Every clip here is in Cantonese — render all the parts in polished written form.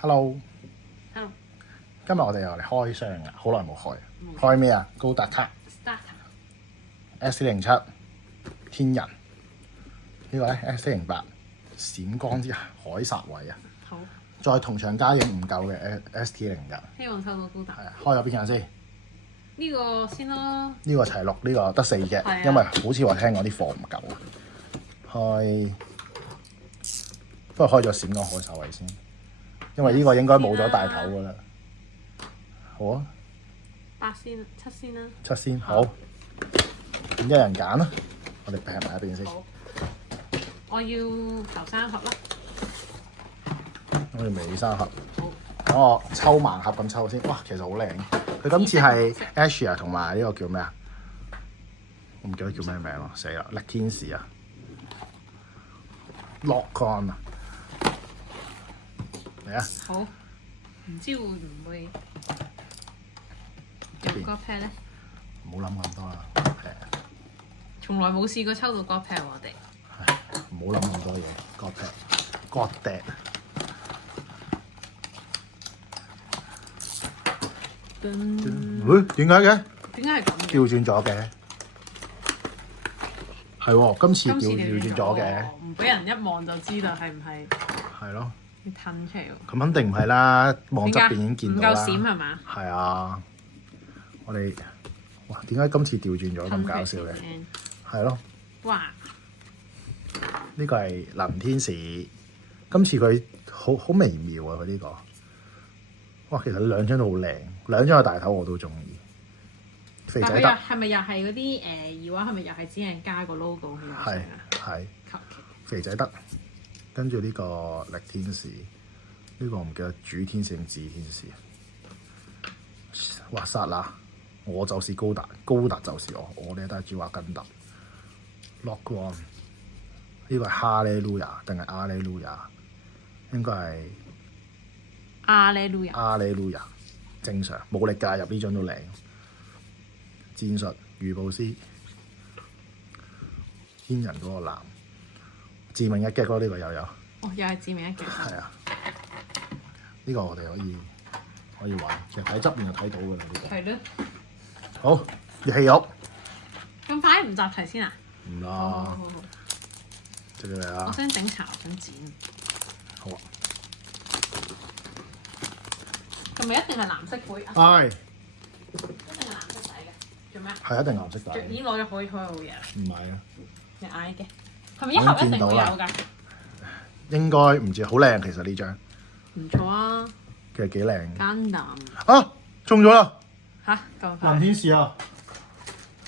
Hello， Hello，今日我哋又嚟開箱啦，好耐冇開。開咩啊？高達卡 Starter S407天人呢個咧 S408閃光之海殺位啊！好，再同場加映唔夠嘅 ST01，希望抽到高達。係啊，開咗邊間先？呢個先咯。呢個齊六，呢個得4隻，啊因為好似話聽講啲貨唔夠啊。開，不過開咗閃光海殺位先，因為呢個應該冇咗大頭噶啦。好啊8先，7先啦。 ，7先好，咁一人揀啦，我哋劈埋一邊先。好，我要頭3盒啦。我哋尾3盒，好，等我抽盲盒咁抽先。哇，其實好靚，佢今次係 Asia 同埋呢個叫咩啊？我唔記得叫咩名咯，死啦！力天使啊，Lock-on 啊，嚟啊！好，唔知會唔會有個 pair 咧？唔好諗咁多啦，從來冇試過抽到個 pair 我哋。唔好諗咁多嘢，割趯。點解嘅？點解係咁嘅？調轉咗嘅，係喎，今次調轉咗嘅，唔俾人一望就知道係唔係係咯。要褪出嚟喎？咁肯定唔係啦，望側邊已經見到啦。唔夠閃係嘛？係啊，我哋哇，點解今次調轉咗咁搞笑嘅？係咯，哇！呢個係林天使，今次佢好微妙啊！佢呢個，哇，其實兩張都好靚，兩張嘅大頭我都中意。肥仔得係咪又係嗰啲耳環？係咪又係只係加個 logo 喺度？係求肥仔得，跟住呢個力天使，呢個我唔記得主天使定自天使。哇！剎那，我就是高達，高達就是我，我哋都係主話跟達。Lock-on，呢個係哈利路亞定係阿利路亞？應該係阿利路亞。阿利路亞，正常武力介入呢張都靚。戰術預報師，天人嗰個男，致命一擊咯，呢個又有。哦，又係致命一擊。係啊，呢個我哋可以玩，其實睇側面就睇到㗎啦。呢個係咯。好，熱氣玉咁快唔集齊先啊？唔啦，好，直接嚟啦我。想整茶，想剪。好啊，係咪一定係藍色杯啊？係一定係藍色底嘅。做咩啊？係一定藍色底。已經攞咗可以開好嘢啦。唔係啊，你嗌嘅。係咪一盒一定會有㗎？應該唔知，好靚其實呢張，唔錯啊。其實幾靚。艱難啊，中咗啦！嚇咁快藍。天使啊，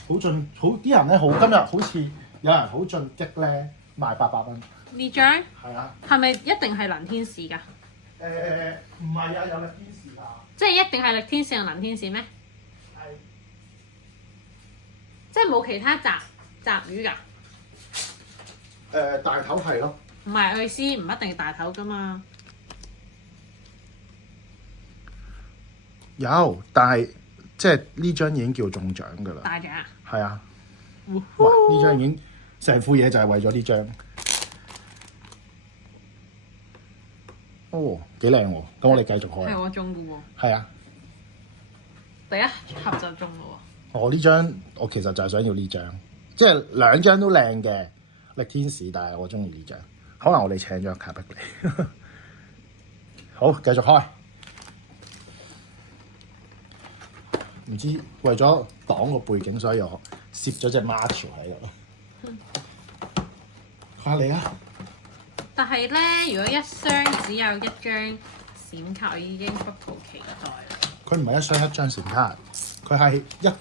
好盡好啲人咧，今日好似有人好進擊咧，賣800蚊。呢張係啊，係咪一定係藍天使㗎？唔係啊，有力天使啊。即係一定係力天使同藍天使咩？係即係冇其他雜魚㗎？大頭係咯，唔係，我意思唔一定係大頭㗎嘛。有，但係即係呢張已經叫中獎㗎啦。大隻啊！係啊，哇！呢張已經成副嘢就係為咗呢張。哦，幾靚喎！咁我哋繼續開。係我中㗎喎，係啊，第一盒就中咯我呢張我其實就係想要呢張，即係兩張都靚嘅力天使，但係我中意呢張。可能我哋請張卡俾你。好，繼續開。唔知為咗擋個背景，所以我攝咗隻 Marshall 喺度。快嚟啊！但係咧，如果一箱只有一張閃卡，我已經不抱期待啦。佢唔係一箱一張閃卡，佢係一條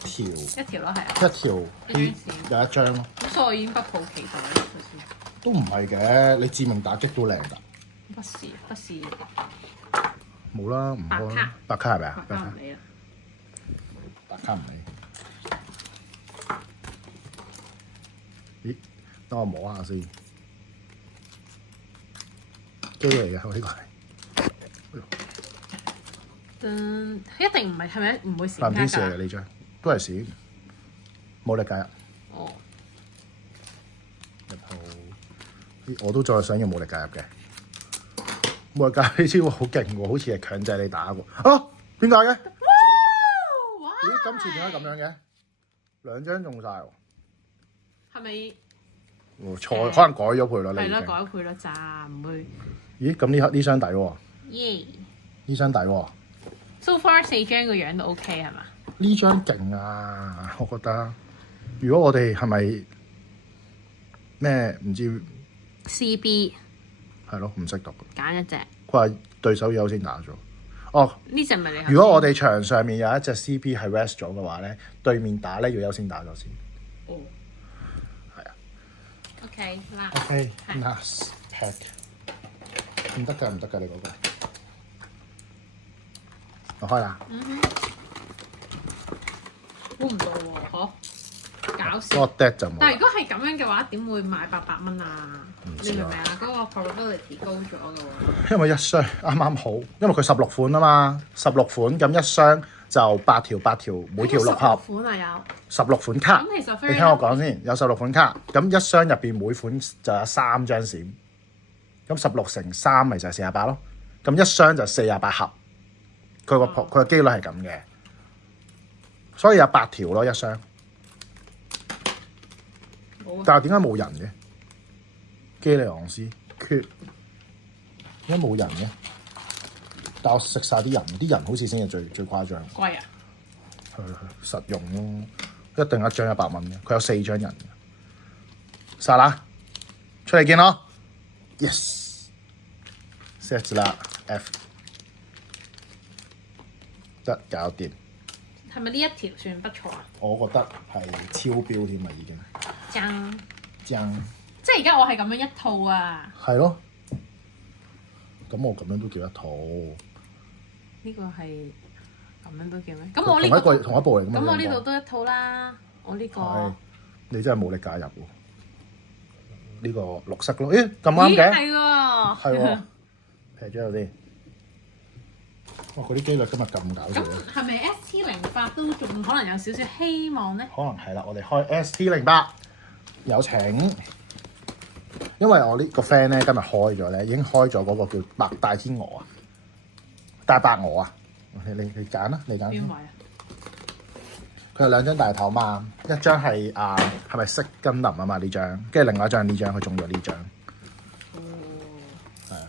一條咯，係啊。一條有一張咯。咁所以我已經不抱期待啦。都唔係嘅，你致命打擊都靚㗎。不是。冇啦，唔開啦。白卡係咪啊？白卡唔理啦。白卡唔理。咦？等我摸下先。機嚟嘅，我呢個係。一定唔係，係咪唔會閃藍天使卡㗎？嚟嘅呢張，都係閃，冇力介入。哦，入號，我都再想要冇力介入嘅。冇教呢招好勁喎，好似係強制你打喎。啊，點解嘅？哇！咦，今次點解咁樣嘅？2張中晒喎。係咪？錯，可能改咗配率啦。係咯，已經改配率咋，唔會。咦，咁呢張抵喎？耶呢張抵喎。 ！So far 4張個樣都 OK 係嘛？呢張勁啊！我覺得，如果我哋係咪咩唔知 CB 係咯，唔識讀。揀一隻。佢話對手優先打咗。哦，呢隻咪你。如果我哋場上面有一隻 CP 係 rest 咗嘅話咧，對面打咧要優先打咗先。哦。係啊。OK 啦。 OK，nice pack。唔得㗎，唔得㗎，你嗰個。我開啦。估唔到喎，嗬！搞笑。嗰個 dead 就冇。但係如果係咁樣嘅話，點會買800蚊啊？知啊你明唔明啊？嗰個 probability 高咗嘅喎。因為一箱啱啱好，因為佢16款啊嘛，16款咁一箱就8條，每條6盒。款啊有。 16款卡。咁其實你聽我講先，有16款卡，咁一箱入邊每款就有3張閃，咁16乘3咪就係48咯，咁一箱就48盒，佢個機率係咁嘅，所以有8條咯一箱。但係點解冇人嘅？基利昂斯缺，點解冇人嘅？但我食晒啲人好似先係最誇張。貴啊！實用咯，一定一張100蚊嘅，佢有4張人嘅。沙拉出嚟見咯 ，yes set 啦 F 得搞掂。係咪呢一條算不錯啊？我覺得係超標添啊，已經。正。正。即係而家我係咁樣一套啊！係咯。咁我咁樣都叫一套。呢個係咁樣都叫咩？咁我呢個同一部嚟㗎嘛。咁我呢度都一套啦。我呢個。你真係冇力介入喎。呢個綠色咯，咦咁啱嘅。係喎。係喎。劈咗佢先。哇！嗰啲機率今日咁搞笑。咁係咪 ST08都仲可能有少少希望咧？可能係啦，我哋開 ST08 有請。因為我呢個 friend 咧今日開咗咧，已經開咗嗰個叫白大天鵝啊，大白鵝啊，你揀啦，你揀。邊位啊？佢有2張大頭嘛，一張係係咪色根林啊嘛呢張，跟住另外一張係呢張，佢中咗呢張。哦。係啊，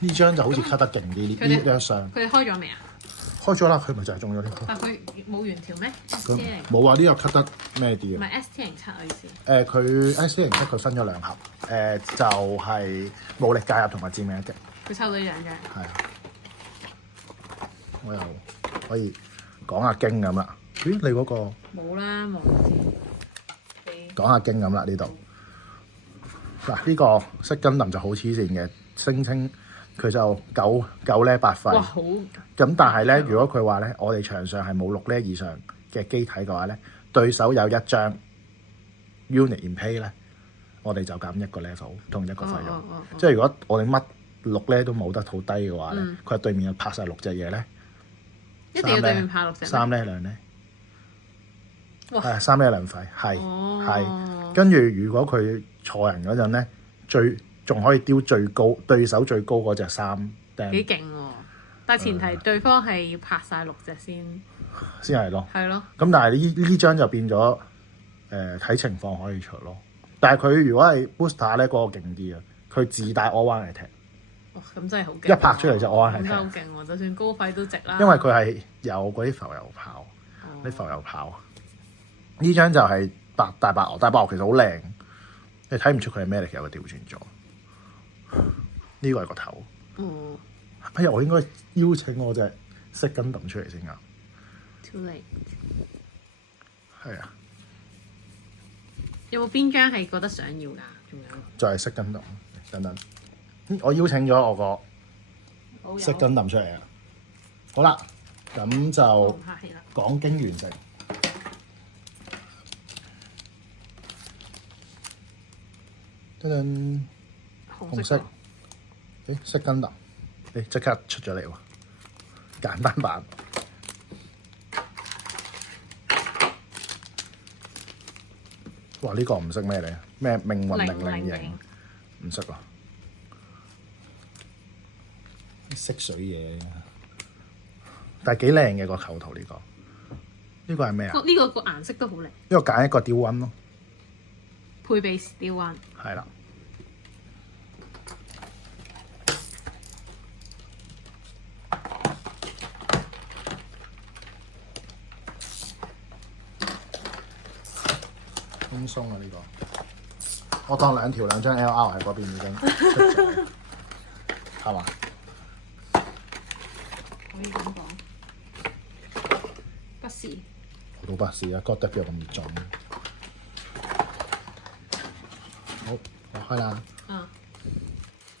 呢張就好似 cut 得勁啲呢一箱。佢哋開咗未啊？開咗啦，佢咪就係中咗呢個。但佢冇原條咩咁冇話呢個 cut 得咩啲啊？唔係 ST07我意思。佢 ST07佢分咗2盒，就係武力介入同埋致命一擊。佢抽到呢2張。係啊，我又可以講下經咁啦。咦，你嗰個冇啦，冇。講下經咁啦呢度。嗱，呢個色根林就好黐線嘅，聲稱佢就9呢8費。哇，好！咁但係咧，如果佢話咧，我哋場上係冇6呢以上嘅機體嘅話咧，對手有1張 unit in play 咧，我哋就減1個 level 同1個費用。即係如果我哋乜6咧都冇得好低嘅話咧，佢係對面又拍晒6隻嘢咧，一定要對面拍6隻。3呢2呢？哇！係3呢2費，係。跟住如果佢錯人嗰陣咧，仲可以丟最高對手最高嗰隻3。幾勁喎！但係前提對方係要拍晒6隻先係咯。係咯。咁但係呢張就變咗睇情況可以出咯。但係佢如果係 booster 咧，嗰個勁啲啊，佢自帶 all one 嚟踢。哇！咁真係好勁。一拍出嚟就 all one 嚟踢。真係好勁喎！就算高費都值啦。因為佢係有嗰啲浮游炮，啲浮游炮。呢張就係大白鵝，大白鵝其實好靚，你睇唔出佢係咩嚟，其實佢調轉咗。呢個係個頭。哦。哎呀，我應該邀請我隻色根抌出嚟先啊。Too late。係啊。有冇邊張係覺得想要㗎？仲有。就係色根抌，等等。我邀請咗我個色根抌出嚟啊！好啦，咁就講經完成。噔噔，紅色。誒，色根抌。即刻出咗嚟喎，簡單版。哇！呢個唔識咩嚟？咩命運命令型？唔識喎。色水嘢，但係幾靚嘅個構圖呢個。呢個係咩啊？呢個個顏色都好靚，呢個揀一個雕溫咯，配備時雕溫。係啦。輕鬆啊！呢個我當兩張 LR 喺嗰邊已經出咗，係嘛？可以咁講，不是。我都不是啊，覺得邊有咁熱衷？好，我開啦。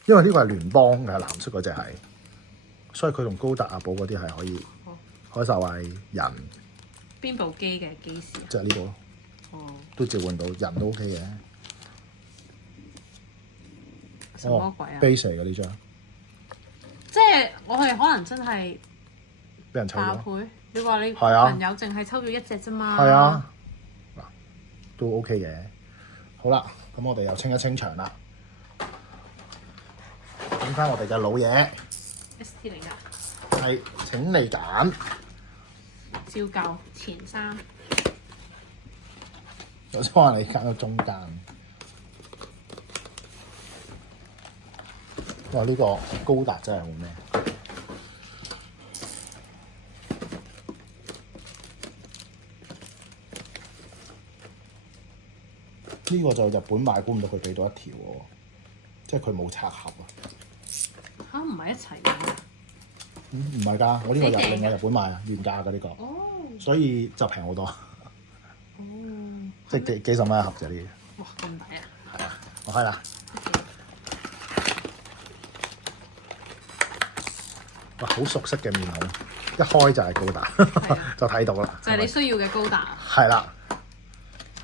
因為呢個係聯邦嘅藍色嗰隻係，所以佢同高達阿寶嗰啲係可以開晒係人。邊部機嘅機師啊？就係呢部咯。都召喚到人都 OK 嘅。什麼鬼啊？base 嚟嘅呢張，即係我係可能真係俾人抽爆咗。倍。你話你係啊朋友淨係抽咗一隻啫嘛？係啊，嗱都 OK 嘅。好啦，咁我哋又清一清場啦。整翻我哋嘅老嘢。ST 嚟㗎。係，請你揀。照舊前三。我想話你揀到中間。哇！呢個高達真係好咩？呢個就日本買，估唔到佢俾到一條喎，即係佢冇拆盒啊！嚇唔係一齊㗎？唔係㗎，我呢個另外日本買啊，原價㗎呢個，所以就平好多。即係幾十蚊一盒啫呢啲。哇！咁抵啊！係啊，我開啦。哇！好熟悉嘅面孔，一開就係高達，就睇到啦。就係你需要嘅高達。係啦，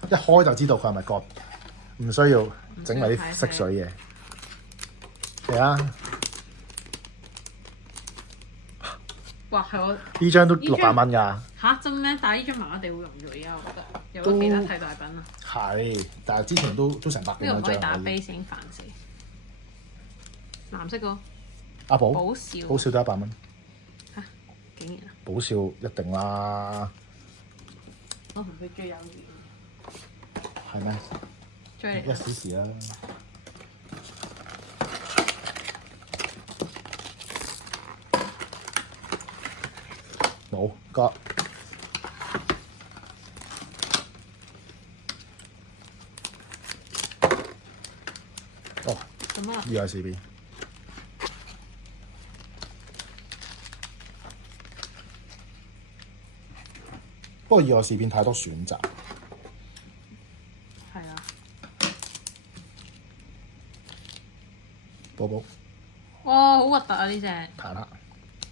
一開就知道佢係咪割，唔需要整埋啲色水嘢。嚟啊！哇！係我呢張都600蚊㗎。嚇真咩？但係呢張麻麻地會用咗，而家我覺得有咗其他替代品啦。係，但係之前都成百幾蚊呢個唔可以打張。base 已經煩死。藍色個阿寶，寶少，寶少都100蚊。嚇！竟然啊！寶少一定啦。我同佢最有緣。係咩？追嚟一時時啦。冇割。哦。咁啊！ USB。不過USB變太多選擇。係啊。寶寶。哇！好核突啊！呢隻。坦克。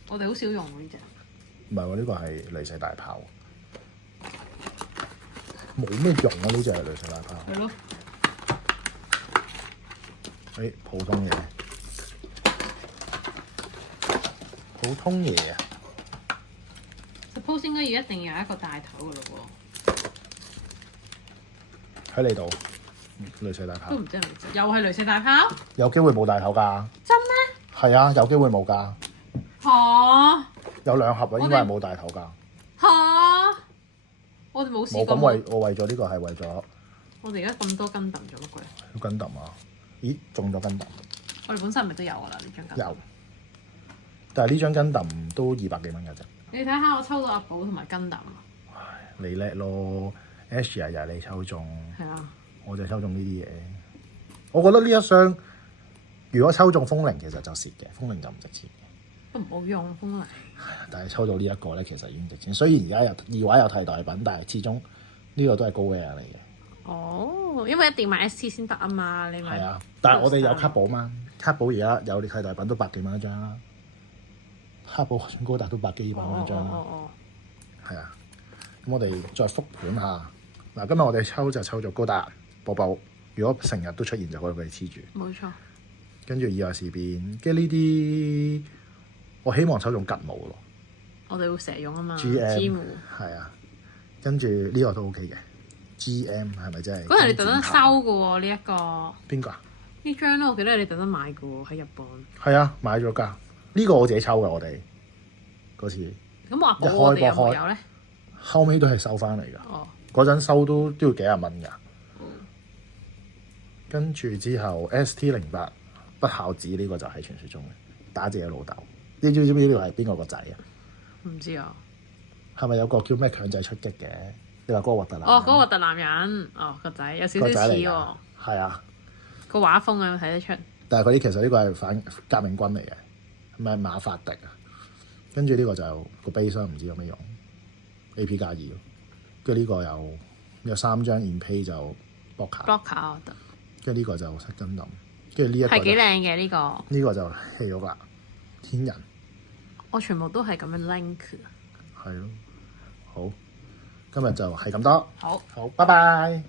我哋好少用喎呢隻。唔係喎，呢個係鐳射大炮，冇咩用啊！呢隻係鐳射大炮。係咯。誒，普通嘢，普通嘢啊 Suppose 應該要一定要有一個大頭嘅咯喺你度，鐳射大喎。炮都唔知係咪真，又係鐳射大炮？有機會冇大頭㗎。真咩？係啊，有機會冇㗎。嚇！有2盒啊，應該係冇大頭㗎。嚇！我哋冇試冇咁過。我為咗呢個係為咗我哋而家咁多根揼做乜鬼？要跟揼啊！咦，中咗跟揼。我哋本身係咪都有㗎啦？呢張根。有，但係呢張跟揼都200幾蚊㗎啫。你睇下我抽到阿寶同埋根揼。你叻咯 ，Ash 又係你抽中。係啊。我就抽中呢啲嘢。我覺得呢一箱如果抽中風鈴，其實就蝕嘅，風鈴就唔值錢嘅。都唔好用風鈴。但係抽到呢一個咧，其實已經值錢。雖然而家有2位有替代品，但係始終呢個都係高 air 嚟嘅。哦，因為一定買 ST 先得啊嘛，你買。係啊，但係我哋有卡寶嘛，卡寶而家有啲替代品都100幾蚊一張啦。卡寶高達都100幾200蚊一張啦。係啊，咁我哋再復盤下。嗱，今日我哋抽就抽咗高達寶寶，如果成日都出現就可以俾你黐住。冇錯。跟住意外事變，跟住呢啲我希望抽中吉姆咯。我哋會成日用啊嘛。GM 係啊，跟住呢個都 OK 嘅。GM 係咪真係？嗰日你特登收嘅喎呢一個。邊個啊？呢張咧，我記得你特登買嘅喎喺日本。係啊，買咗㗎。呢個我自己抽嘅，我哋嗰次咁阿寶我哋有冇有咧？後尾都係收翻嚟㗎。哦，嗰陣收都要幾廿蚊㗎。跟住之後 ST08 不孝子呢個就係傳説中嘅打自己老豆。你知唔知呢個係邊個個仔啊？唔知啊。係咪有個叫咩強制出擊嘅？你話嗰個核突男人？哦，嗰個核突男人，哦個仔有少少似喎。係啊，個畫風啊睇得出。但係佢啲其實呢個係反革命軍嚟嘅，咩馬法迪啊？跟住呢個就個悲傷唔知有咩用 ，AP 加2。跟住呢個有3張 in pay 就 blocker， 我覺得。跟住呢個就失根林，跟住呢一個係幾靚嘅呢個。呢個就棄咗啦，天人。我全部都係咁樣 link。係咯，好，今日就係咁多。好，好，拜拜。